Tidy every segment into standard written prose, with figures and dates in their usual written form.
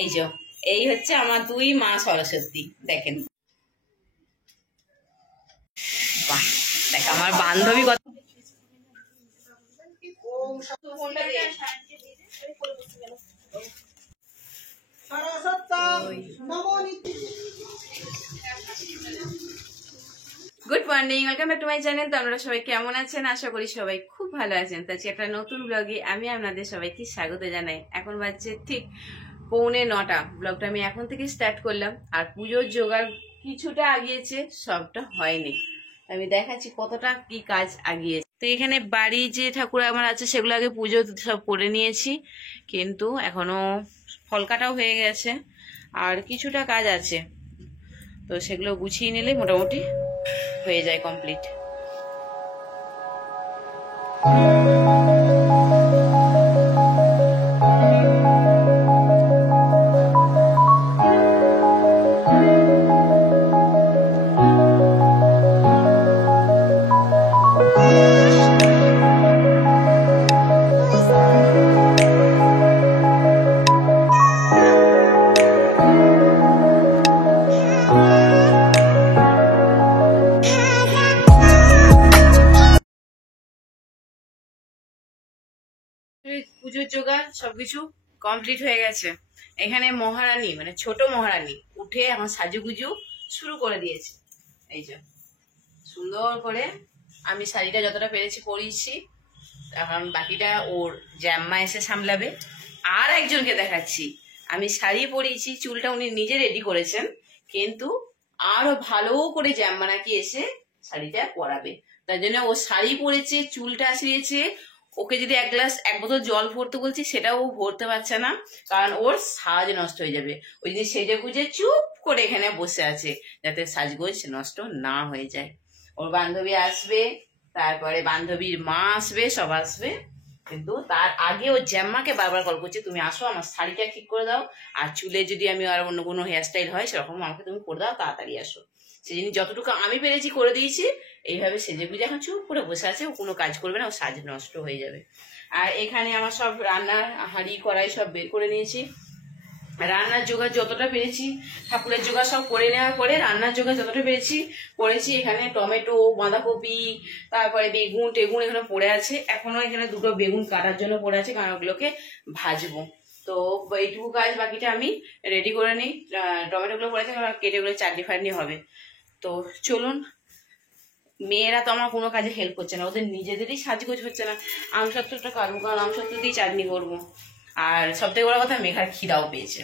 এই যে এই হচ্ছে আমার দুই মা সরস্বতী। দেখেন বাহ, দেখ আমার বান্ধবী কত good morning, welcome back to my channel. তো আপনারা সবাই কেমন আছেন? আশা করি সবাই খুব ভালো আছেন। তো আজকে একটা নতুন ব্লগে আমি আপনাদের সবাইকে স্বাগত জানাই। এখন বাজছে ঠিক 8:45। ব্লগটা আমি এখন থেকে স্টার্ট করলাম। আর পুজোর জোগাড় কিছুটা আগিয়েছে, সবটা হয়নি। আমি দেখাচ্ছি কতটা কি কাজ আগিয়েছে। তো এখানে বাড়ি যে ঠাকুর আমার আছে সেগুলো আগে পুজো সব করে নিয়েছি, কিন্তু এখনো ফল কাটাও হয়ে গেছে আর কিছুটা কাজ আছে। তো সেগুলো গুছিয়ে নিলে মোটামুটি হয়ে যায় কমপ্লিট। পুজোর জোগাড় সবকিছু কমপ্লিট হয়ে গেছে। এখানে মহারানী মানে ছোট মহারানী উঠে আমার সাজুগুজু শুরু করে দিয়েছে। এই যে সুন্দর করে আমি শাড়িটা যতটা পেরেছি পরিয়েছি, এখন বাকিটা ওর জ্যাম্মা এসে সামলাবে। আর একজনকে দেখাচ্ছি, আমি শাড়ি পরিয়েছি, চুলটা উনি নিজে রেডি করেছেন, কিন্তু আরো ভালো করে জ্যাম্মা নাকি এসে শাড়িটা পরাবে। তার জন্য ও শাড়ি পরেছে, চুলটা আসিয়েছে। ওকে যদি এক বোতল জল ভরতে বলছি সেটাও ও ভরতে পারছে না, কারণ ওর সাজ নষ্ট হয়ে যাবে। ওই জন্য সেজে গুজে চুপ করে এখানে বসে আছে, যাতে সাজগোজ নষ্ট না হয়ে যায়। ওর বান্ধবী আসবে, তারপরে বান্ধবীর মা আসবে, সব আসবে, কিন্তু তার আগে ও জ্যাম্মাকে বারবার কল করছে, তুমি আসো, আমার শাড়িটা ঠিক করে দাও, আর চুলে যদি আমি আর অন্য কোনো হেয়ারস্টাইল হয় সেরকম আমাকে তুমি করে দাও, তাড়াতাড়ি আসো। সেই জন্য যতটুকু আমি পেরেছি করে দিয়েছি। এইভাবে সেজে গুজে এখন চুপ করে বসে আছে, ও কোনো কাজ করবে না, ও সাজ নষ্ট হয়ে যাবে। আর এখানে আমার সব রান্নার হাঁড়ি কড়াই সব বের করে নিয়েছি। রান্নার জোগাড় যতটা পেরেছি, ঠাকুরের জোগাড় সব করে নেওয়ার পরে রান্নার জোগাড় যতটা পেরেছি করেছি। এখানে টমেটো, বাঁধাকপি, তারপরে বেগুন টেগুন এখানে পড়ে আছে। এখনো এখানে দুটো বেগুন কাটার জন্য পড়ে আছে, কারণ ওগুলোকে ভাজবো। তো এইটুকু কাজ, বাকিটা আমি রেডি করে নিই। টমেটোগুলো পড়ে আছে, কেটে ওগুলো চাটনি ফাটনি হবে। তো চলুন, মেয়েরা তো আমার কোনো কাজে হেল্প করছে না, ওদের নিজেদেরই সাজগোজ হচ্ছে না। আমসত্ত্বটা কাটবো, কারণ আমসত্ত্ব দিয়ে চাটনি করবো। আর সব থেকে বড় কথা, মেঘার খিদাও পেয়েছে,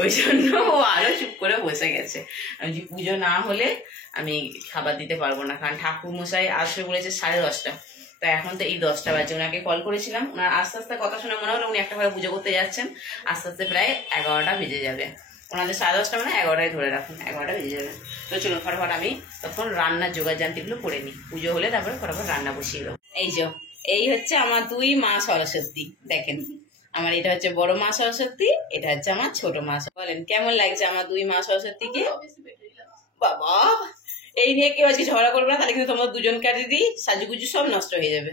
ওই জন্য ও আরো চুপ করে বসে গেছে। আমি যে পুজো না হলে আমি খাবার দিতে পারবো না, কারণ ঠাকুর মশাই আসবে বলেছে 10:30। তো এখন তো এই 10টা বাজে। ওনাকে কল করেছিলাম, ওনার আস্তে আস্তে কথা শুনে মনে হলো উনি একটা ঘরে পুজো করতে যাচ্ছেন। আস্তে আস্তে প্রায় 11টা বেজে যাবে। ওনাদের 10:30 মানে 11টায় ধরে রাখুন, 11টা বেজে যাবে। তো চলুন ফটাফট আমি তখন রান্নার জোগাড় জান্তিগুলো করে নিই, পুজো হলে তারপরে ফটাফট রান্না বসিয়ে দেবো। এই হচ্ছে আমার দুই মা সরস্বতী। দেখেন, আমার এটা হচ্ছে বড় মা সরস্বতী, এটা হচ্ছে আমার ছোট মা। বলেন কেমন লাগছে আমার দুই মা সরস্বতীকে? বাবা, এই নিয়ে কেউ আজকে ঝগড়া করবে না, তাহলে কিন্তু তোমার দুজনকে দিদি সাজুগুজু সব নষ্ট হয়ে যাবে।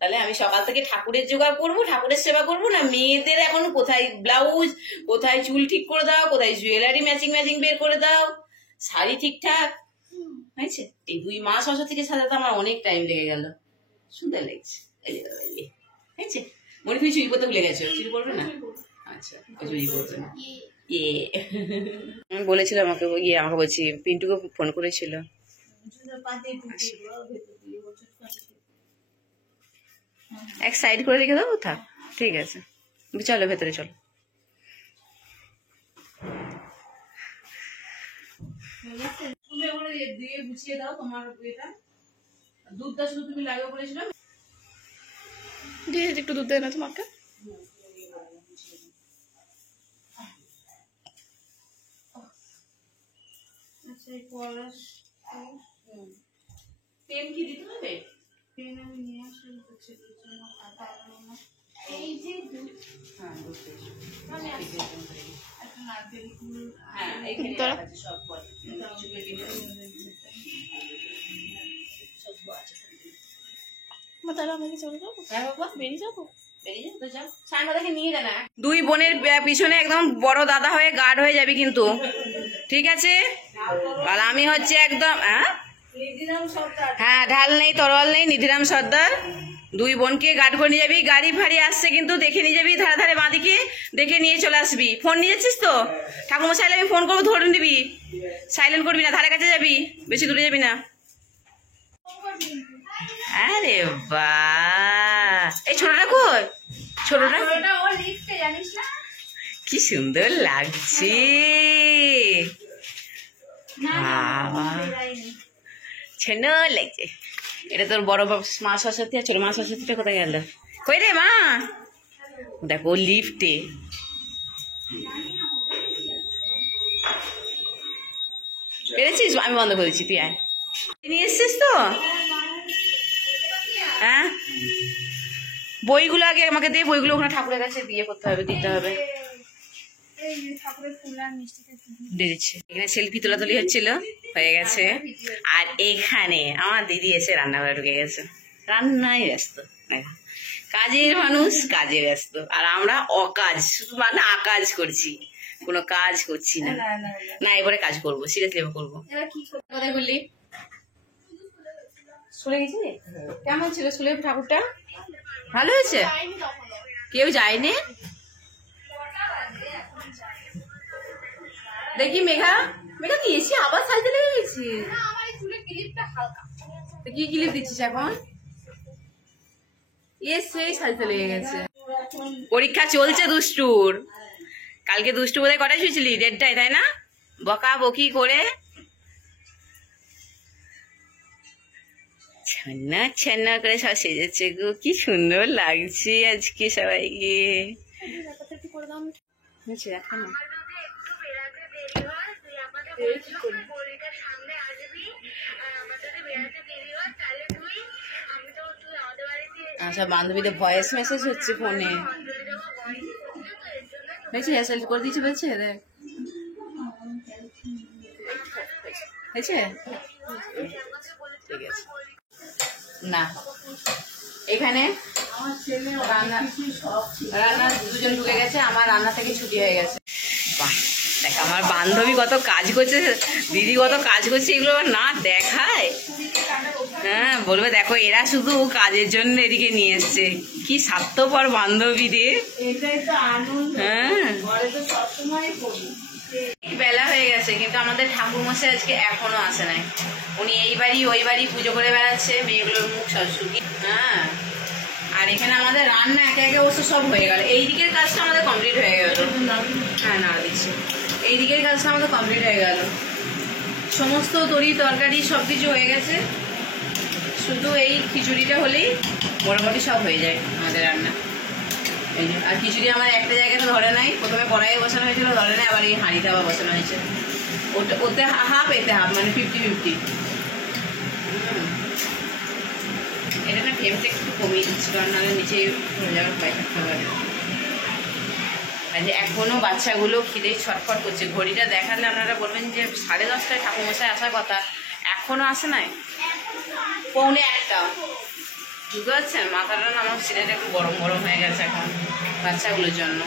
তাহলে আমি সকাল থেকে ঠাকুরের জোগাড় করবো, ঠাকুরের সেবা করবো না, মেয়েদের এখন কোথায় ব্লাউজ, কোথায় চুল ঠিক করে দাও, কোথায় জুয়েলারি ম্যাচিং ম্যাচিং বের করে দাও, শাড়ি ঠিকঠাক হয়েছে। এই দুই মা সরস্বতীকে সাজাতে আমার অনেক টাইম লেগে গেল। সুন্দর লাগছে, হয়েছে। মনে তুমি চুরি করতে ভুলে গেছো, চুরি করবে না? আচ্ছা, চুরি করবে না। আমি বলেছিলাম আমাকে, আমাকে বলছি পিন্টুকে ফোন করেছিল। এক সাইড করে রেখে দাও, থাক, ঠিক আছে। চলো ভেতরে চলো। দিয়ে গুছিয়ে দাও তোমার এটা। দুধটা শুধু তুমি লাগবে বলেছিলাম, দিয়ে একটু দুধ দেয় না তোমাকে। পেন কি দিতে হবে? পেন আমি নিয়ে আসলে এই যে বেরিয়ে যাবো। দুই বোনের পিছনে একদম বড় দাদা হয়ে গার্ড হয়ে যাবি কিন্তু, ঠিক আছে? আর আমি হচ্ছে একদম হ্যাঁ ঢাল নেই তরোয়াল নেই, নিধিরাম সর্দার। দুই বোনকে গার্ড করে নিয়ে যাবি। গাড়ি ফাড়ি আসছে কিন্তু দেখে নিয়ে যাবি, ধারে ধারে বাঁদিকে দেখে নিয়ে চলে আসবি। ফোন নিয়ে যাচ্ছিস তো? ঠাকুমশাইলে আমি ফোন করবো, ধরে নিবি, সাইলেন্ট করবি না, ধারে কাছে যাবি, বেশি দূরে যাবি না। আরে বাহ, এই ছোটটা কই? ছোটটা কি সুন্দর লাগছে, ছেনো লাগছে। এটা তোর বড় মা সরস্বতী আর ছোট মা সরস্বতীটা কোথায় গেল? কই রে মা? দেখো লিফটে। পেরেছিস? আমি বন্ধ করেছি, তুই আয়। নিয়ে এসছিস তো? হ্যাঁ, বইগুলো আগে আমাকে দিয়ে, বইগুলো ওখানে ঠাকুরের কাছে দিয়ে করতে হবে, দিতে হবে। এখানে সেলফি তোলাতুলি হচ্ছিল, হয়ে গেছে। আর এখানে আমার দিদি এসে রান্নাঘরে ঢুকে গেছে, রান্নায় ব্যস্ত। কাজের মানুষ, কাজে ব্যস্ত। আর আমরা অকাজ, শুধু মানে আকাজ করছি, কোনো কাজ করছি না। না এবারে কাজ করবো, সিরিয়াসলি এবার করবো। কোথায় বললি? শুনে গেছি। কেমন ছিল স্কুলে ঠাকুরটা? ভালো হয়েছে? কেউ যায়নি? দেখি মেঘা, মেঘা কি এসে আবার সাজতে লেগে গেছি। কি ক্লিপ দিচ্ছিস এখন? সেই সাজতে লেগে গেছে। পরীক্ষা চলছে দুষ্টুর। কালকে দুষ্টু বোধহয় কটায় শুয়েছিলি? 1:30টায়, তাই না? বকা বকি করে ছান্না ছান্না করে সব সেজেছে গো, কি সুন্দর লাগছে আজকে সবাইকে। আচ্ছা, বান্ধবীদের ভয়েস মেসেজ হচ্ছে ফোনে, দেখছি হেয়ার করে দিয়েছি বলছে। দেখ হয়েছে, ঠিক আছে। না এখানে রান্না দুজন ঢুকে গেছে, আমার রান্না থেকে ছুটি হয়ে গেছে। বাহ, দেখ আমার বান্ধবী কত কাজ করছে, দিদি কত কাজ করছে, এগুলো না দেখায়। হ্যাঁ, বলবে দেখো এরা শুধু কাজের জন্য এদিকে নিয়ে এসছে। কি স্বার্থপর বান্ধবী রে। হ্যাঁ, বেলা হয়ে গেছে কিন্তু আমাদের ঠাকুরমশাই আজকে এখনো আসে নাই। উনি এই বাড়ি ওই বাড়ি পুজো করে বেড়াচ্ছে, মেয়েগুলোর মুখ সরস্বতী। হ্যাঁ, আর এখানে আমাদের রান্না একে একে অবশ্য সব হয়ে গেল। এই দিকের কাজটা আমাদের কমপ্লিট হয়ে গেল। হ্যাঁ নাড়া দিচ্ছি। এই দিকের কাজটা আমাদের কমপ্লিট হয়ে গেল, সমস্ত তরি তরকারি সবকিছু হয়ে গেছে। শুধু এই খিচুড়িটা হলেই মোটামুটি সব হয়ে যায় আমাদের রান্না। এই যে, আর খিচুড়ি আমার একটা জায়গাতে ধরে নাই, প্রথমে কড়াইয়ে বসানো হয়েছিল, ধরে নাই, আবার এই হাঁড়িটা আবার বসানো হয়েছে। ওতে হাফ এতে হাফ, মানে 50-50। এটা না ফ্লেমটা একটু কমিয়ে দিচ্ছি, কারণ নাহলে নিচে হয়ে যাওয়ার ভয় থাকতে পারে। আর যে এখনো বাচ্চাগুলো খিদে ছটফট করছে। ঘড়িটা দেখালে আপনারা বলবেন যে 10:30টায় ঠাকুরমশাই আসার কথা, এখনো আসে নাই, 1:45। বুঝতে পারছেন? মাথাটা না আমার সিলেটা একটু গরম গরম হয়ে গেছে এখন বাচ্চাগুলোর জন্য।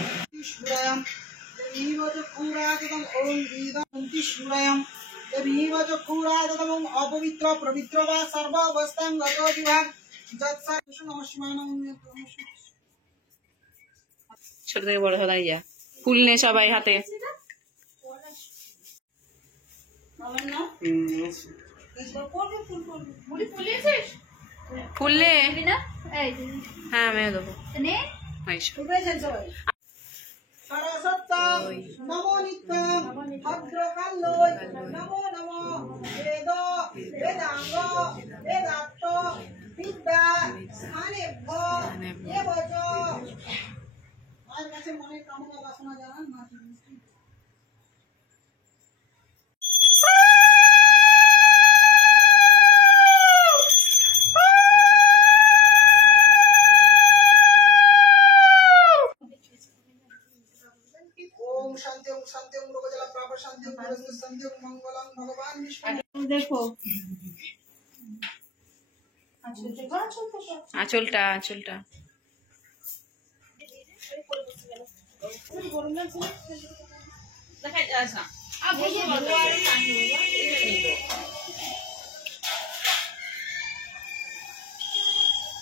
অপবিত্র পবিত্র বা সর্বাবস্থাঙ্গত বিভাগ। ছোট থেকে বড় সবাই যা ফুল নে সবাই হাতে। ফুল নে। হ্যাঁ আমিও দেবো। নমো নিত্যং ভদ্রকাল্যৈ নমো নমো বেদ বেদাঙ্গ বেদাত্ত বিদ্যা স্থানেভ্য এবচ। মায়ের কাছে মনের কামনা বাসনা জানান। দেখো আঁচলটা দেখাই যাস না আর বসে বলবো আর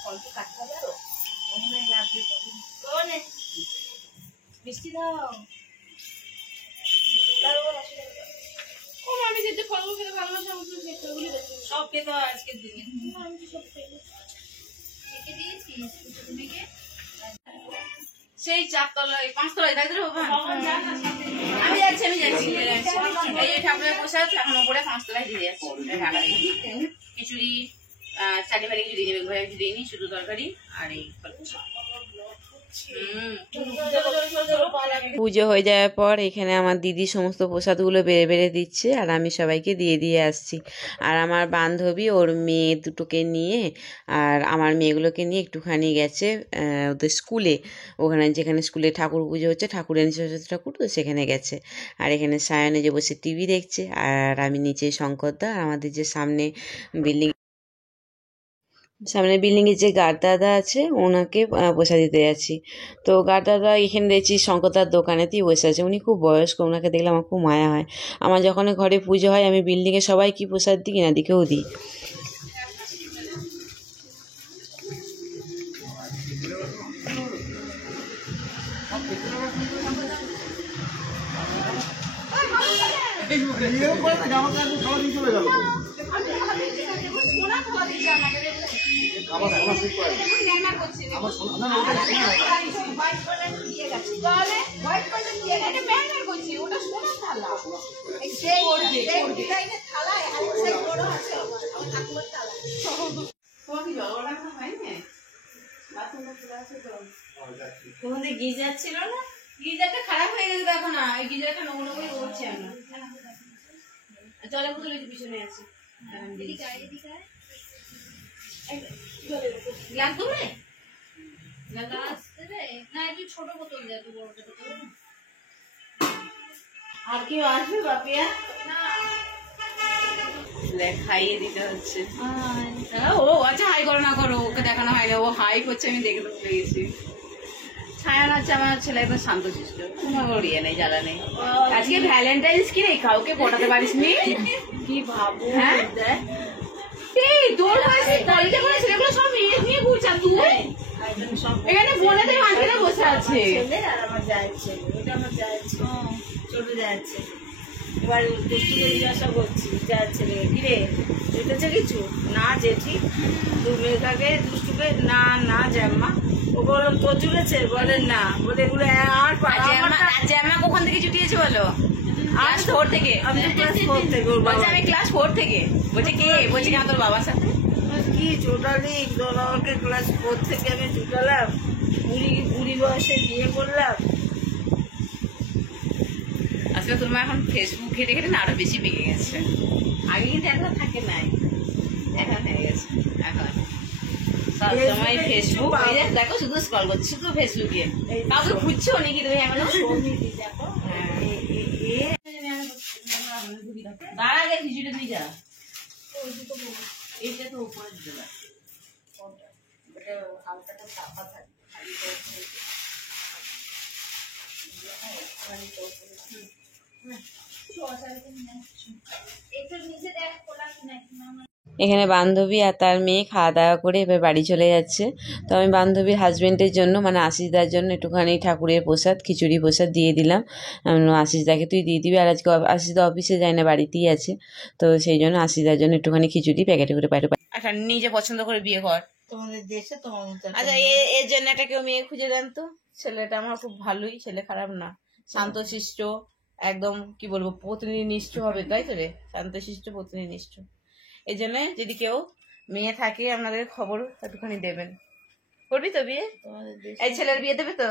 অল্প কাটতে হবে তো মনে হয় লাগবে কোনে মিষ্টি দাও আমি যেতে ফলগুলো খেতে ভালোবাসি আমি সব খেতে হয় আজকের দিনে আমি তো সব খেতে দিয়েছি তুমিকে সেই চারতলায় পাঁচতলায় তাই তো আমি যাচ্ছি এই যে ঠাকুরের বসে আছে এখন উপরে পাঁচতলায় দিয়ে যাচ্ছি খিচুড়ি চালি ফালি কিছু দিয়ে নেবে কিছু দিইনি শুধু তরকারি আর এই পুজো হয়ে যাওয়ার পর এখানে আমার দিদি সমস্ত প্রসাদগুলো বেড়ে বেড়ে দিচ্ছে আর আমি সবাইকে দিয়ে দিয়ে আসছি। আর আমার বান্ধবী ওর মেয়ে দুটোকে নিয়ে আর আমার মেয়েগুলোকে নিয়ে একটুখানি গেছে ওদের স্কুলে, ওখানে যেখানে স্কুলে ঠাকুর পুজো হচ্ছে ঠাকুরের সরস্বতী ঠাকুর, তো সেখানে গেছে। আর এখানে সায়নে যে বসে টিভি দেখছে আর আমি নিচে শঙ্করদা আর আমাদের যে সামনে বিল্ডিংয়ের যে গার্ড দাদা আছে ওনাকে পয়সা দিতে যাচ্ছি। তো গার্ড দাদা এখানে দেখছি শঙ্করদার দোকানেতেই বসে আছে, উনি খুব বয়স্ক, ওনাকে দেখলে আমার খুব মায়া হয়। আমার যখন ঘরে পুজো হয় আমি বিল্ডিংয়ে সবাই কি প্রসাদ দিই কিনা দিকেও দিই। তোমাদের গিজার ছিল না, গিজারটা খারাপ হয়ে গেছে দেখো না, এই গিজারটা নোংরা করে করছি আমরা। জলের বোতল পিছনে আছে গ্লাস দেবে না, একটু ছোট বোতল দেয় তো বড়টা আর কেউ আসবে বাপিয়া খাইয়ে দিতে হচ্ছে। ও আচ্ছা হাই করো না করো, ওকে দেখানো হয় না, ও হাই করছে আমি দেখে তো ভুলে গেছি। ছায়ান আছে আমার ছেলে একদম শান্তশিষ্ট, কোনো ইয়ে নেই জ্বালা নেই। আজকে ভ্যালেন্টাইন্স কি নেই, কাউকে পটাতে পারিস নি কি ভাবো। হ্যাঁ এই তোর বয়সে কলেজে করে ছেলেগুলো সব মেয়ে নিয়ে ঘুরছে, তুই এখানে বোনেদের মাঝখানে বসে আছে। আর আমার যাচ্ছে ওটা আমার যাচ্ছে ছোট যাচ্ছে, এবার দুষ্টুকে জিজ্ঞাসা করছি যাচ্ছে রে কিরে যেতেছে কিছু না জেঠি, দু মেয়েটাকে দুষ্টুকে না না জ্যাম্মা, ও বললাম তোর জুড়েছে বলে না, বলে এগুলো আর জ্যাম্মা কখন থেকে জুটিয়েছে বলো? ক্লাস 4 থেকে। আমি ক্লাস 4 থেকে, বলছে আমি ক্লাস 4 থেকে। বলছে কে? বলছে কেন তোর বাবার সাথে কি টোটালি তোর বাবাকে ক্লাস 4 থেকে আমি জুটালাম, বুড়ি বয়সে বিয়ে করলাম। আসলে তোর মা এখন ফেসবুক ঘেটে ঘেটে না আরো বেশি পেকে গেছে, আগে কিন্তু এখন থাকে নাই, এখন হয়ে গেছে। এখন সবসময় ফেসবুক দেখো, শুধু স্ক্রল করছি শুধু ফেসবুকে, কাউকে খুঁজছো নাকি তুমি? এখন দাঁড়া আগে খিচুড়ি দিয়ে যা, এইটা তো উপরে দিতে পারে হালকাটা চাপা থাকে। এখানে বান্ধবী আর তার মেয়ে খাওয়া দাওয়া করে এবার বাড়ি চলে যাচ্ছে। তো আমি বান্ধবীর হাজবেন্ডের জন্য মানে আশিসদার জন্য একটুখানি ঠাকুরের প্রসাদ খিচুড়ি প্রসাদ দিয়ে দিলাম। আশিসদাকে তুই দিয়ে দিবি, আর আজকে আশিসদা অফিসে যায় না, বাড়িতেই আছে, তো সেই জন্য আশিসদার জন্য একটুখানি খিচুড়ি প্যাকেটে করে পাঠিয়ে। আচ্ছা নিজে পছন্দ করে বিয়ে কর তোমাদের দেশে তোমার। আচ্ছা এর জন্য একটা কেউ মেয়ে খুঁজে দেন তো, ছেলেটা আমার খুব ভালোই, ছেলে খারাপ না, শান্তশিষ্ট একদম, কি বলবো পত্নীনিষ্ঠ হবে, তাই তো রে, শান্তশিষ্ট পত্নীনিষ্ঠ। এই জন্য যদি কেউ মেয়ে থাকে আপনাদের খবর একটুখানি দেবেন। করবি তো বিয়ে? এই ছেলের বিয়ে দেবে তো?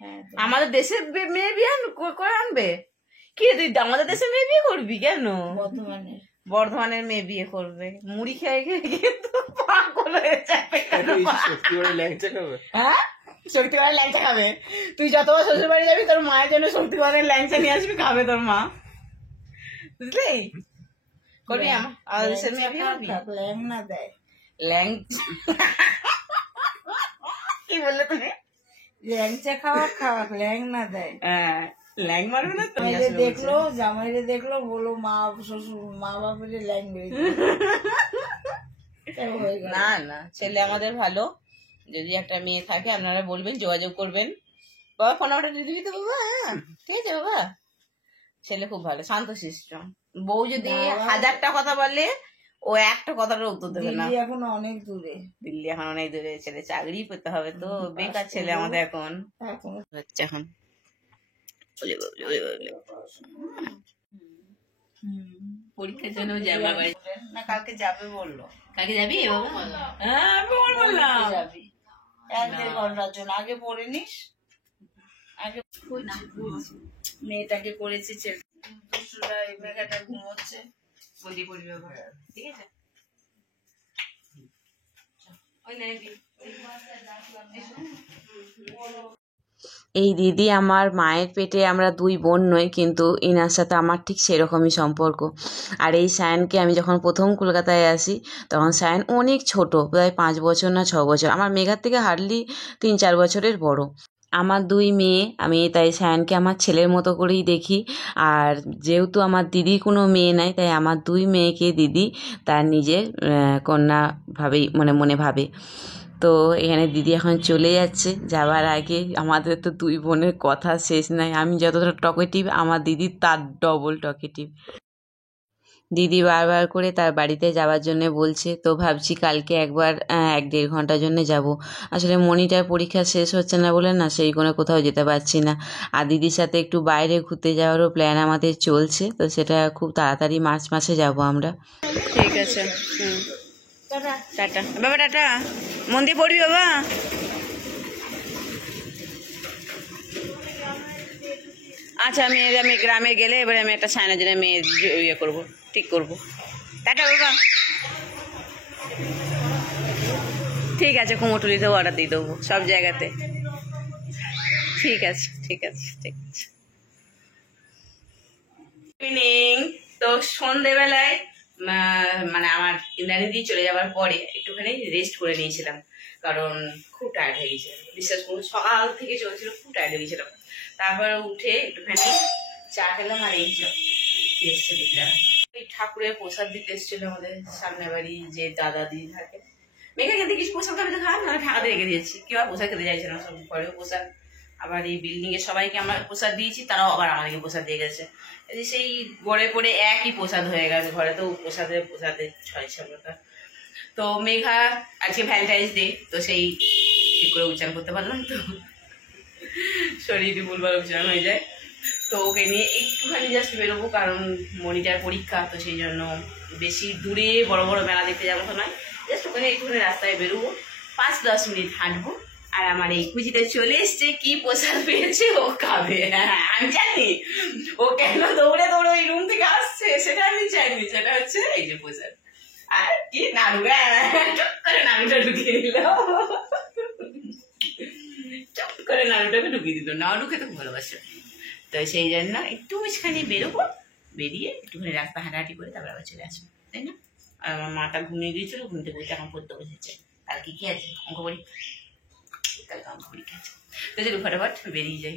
হ্যাঁ আমাদের দেশের মেয়ে বিয়ে করে আনবে কি? তুই আমাদের দেশের মেয়ে বিয়ে করবি কেন? বর্ধমানের মেয়ে বিয়ে করবে, মুড়ি খেয়ে খেয়ে পাগল হয়ে যাবে। হ্যাঁ শক্তিগড়ের ল্যাংচা খাবে, তুই যতবার শ্বশুর বাড়ি যাবি তোর মায়ের জন্য শক্তিগড়ের ল্যাংচা নিয়ে আসবি, খাবে তোর মা, বুঝলি? করবি আমাদের দেশের মেয়ে বিয়ে করবি? ল্যাংনা দেয় ল্যাংচা কি বললে তুমি? ল্যাংচা খাওয়া খাওয়া ল্যাং না দেয়। হ্যাঁ ল্যাং মারবে না তো? জামাইরে দেখলো বলো মা শ্বশুর মা বাপের ল্যাং বেরিয়ে না না, ছেলে আমাদের ভালো। যদি একটা মেয়ে থাকে আপনারা বলবেন, যোগাযোগ করবেন। বাবা ফোন নাম্বারটা দিয়ে দিবি তো বাবা? হ্যাঁ ঠিক আছে বাবা। ছেলে খুব ভালো, শান্তশিষ্ট। বউ যদি 1000টা কথা বলে ও একটা কথার উত্তর দেবে না। এখন অনেক দূরে, দিল্লি এখন অনেক দূরে। ছেলে চাকরি করতে হবে তো, বেকার ছেলে আমাদের এখন হচ্ছে। এখন পরীক্ষার জন্য যাবে না, কালকে যাবে বললো। কালকে যাবি বাবা? হ্যাঁ আমি বললাম যাবি 1-1.5 ঘন্টার জন্য। আগে পড়ে নিস, আগে মেয়েটাকে করেছি ছেলেটা এই মেঘাটা ঘুমোচ্ছে। বললি পড়বি বাবা, ঠিক আছে? এই দিদি আমার মায়ের পেটে, আমরা 2 বোন নই, কিন্তু ইনার সাথে আমার ঠিক সেরকমই সম্পর্ক। আর এই সায়নকে আমি যখন প্রথম কলকাতায় আসি তখন সায়ন অনেক ছোট, প্রায় 5 বছর না 6 বছর, আমার মেঘার থেকে হার্ডলি 3-4 বছরের বড়। আমার 2 মেয়ে, আমি তাই সায়নকে আমার ছেলের মতো করেই দেখি। আর যেহেতু আমার দিদির কোনো মেয়ে নাই, তাই আমার 2 মেয়েকে দিদি তার নিজের কন্যা ভাবেই মনে ভাবে। তো এখানে দিদি এখন চলে যাচ্ছে। যাবার আগে আমাদের তো 2 বোনের কথা শেষ নাই। আমি যতটা টকেটিভ, আমার দিদি তার ডবল টকেটিভ। দিদি বারবার করে তার বাড়িতে যাওয়ার জন্য বলছে, তো ভাবছি কালকে একবার 1-1.5 ঘন্টার জন্য যাব। আসলে মনিটার পরীক্ষা শেষ হচ্ছে না বলে না, সেই কোনো কোথাও যেতে পারছি না। আর দিদির সাথে একটু বাইরে ঘুরতে যাওয়ারও প্ল্যান আমাদের চলছে, তো সেটা খুব তাড়াতাড়ি মার্চ মাসে যাব আমরা। ঠিক আছে, টাটা বাবা, টাটা। মন দিয়ে পড়বি বাবা। আচ্ছা আমি গ্রামে গেলে এবারে আমি একটা সায়নের জন্য মেয়ে ইয়ে করবো, ঠিক করবো। টাটা বাবা। ঠিক আছে, কুমোরটুলিতেও অর্ডার দিয়ে দেবো, সব জায়গাতে। ঠিক আছে ঠিক আছে ঠিক আছে। ইভিনিং। তো সন্ধেবেলায় মানে আমার ইন্দ্রাণী দিয়ে চলে যাওয়ার পরে একটুখানি রেস্ট করে নিয়েছিলাম, কারণ খুব টায়ার্ড হয়ে গেছিলাম। বিশ্বাস করুন সকাল থেকে চলছিল, খুব টায়ার্ড হয়ে গেছিলাম। তারপর উঠে একটুখানি চা খেলাম, আর এই এসছে দিকটা ওই ঠাকুরের প্রসাদ দিতে এসেছিল আমাদের সামনে বাড়ি যে দাদা দিদি থাকে। মেঘা খেতে কিছু প্রসাদ খাবে তো খান, আমি ঠাকাতে রেখে দিয়েছি। কেউ আর প্রসাদ খেতে চাইছে না, সব ঘরেও প্রসাদ। আবার এই বিল্ডিং এর সবাইকে আমরা প্রসাদ দিয়েছি, তারাও আবার আমাদেরকে প্রসাদ দিয়ে গেছে। সেই গড়ে পড়ে একই প্রসাদ হয়ে গেছে ঘরে, তো প্রসাদে 6-6 টাকা। তো মেঘা আজকে ভ্যালেন্টাইন্স ডে, তো সেই ঠিক করে উচ্চারণ করতে পারলাম তো, শরীর ভুলবার উচ্চারণ হয়ে যায়। তো ওকে নিয়ে একটুখানি জাস্ট বেরোবো, কারণ মনিটার পরীক্ষা, তো সেই জন্য বেশি দূরে বড় বড় মেলা দেখতে যাবো তো নয়, জাস্ট ওখানে একটুখানি রাস্তায় বেরোবো, 5-10 মিনিট হাঁটবো। আর আমার এই কুচিটা চলে এসছে, কি প্রসাদ পেয়েছে ও খাবে। আমি জানি ও কেন দৌড়ে দৌড়ে ওই রুম থেকে আসছে, সেটা আমি জানি। সেটা হচ্ছে এই যে প্রসাদ। আর কি নাড়ু, চট করে নাড়ুটা ঢুকিয়ে দিল, চট করে নাড়ুটাকে ঢুকিয়ে দিল। নাড়ু খেতে খুব ভালোবাসে, তো সেই জন্য একটু বেশখানি বেরোবো, বেরিয়ে একটুখানি রাস্তা হাঁটাহাঁটি করে তারপর আবার চলে আসবো, তাই না? আর আমার মাটা ঘুমিয়ে গিয়েছিল, ঘুমতে বলতে এখন পড়তে বসেছে। কালকে কি আছে? অঙ্ক পরীক্ষা। কালকে অঙ্ক পরীক্ষা আছে, তো চলো ফটাফট বেরিয়ে যাই।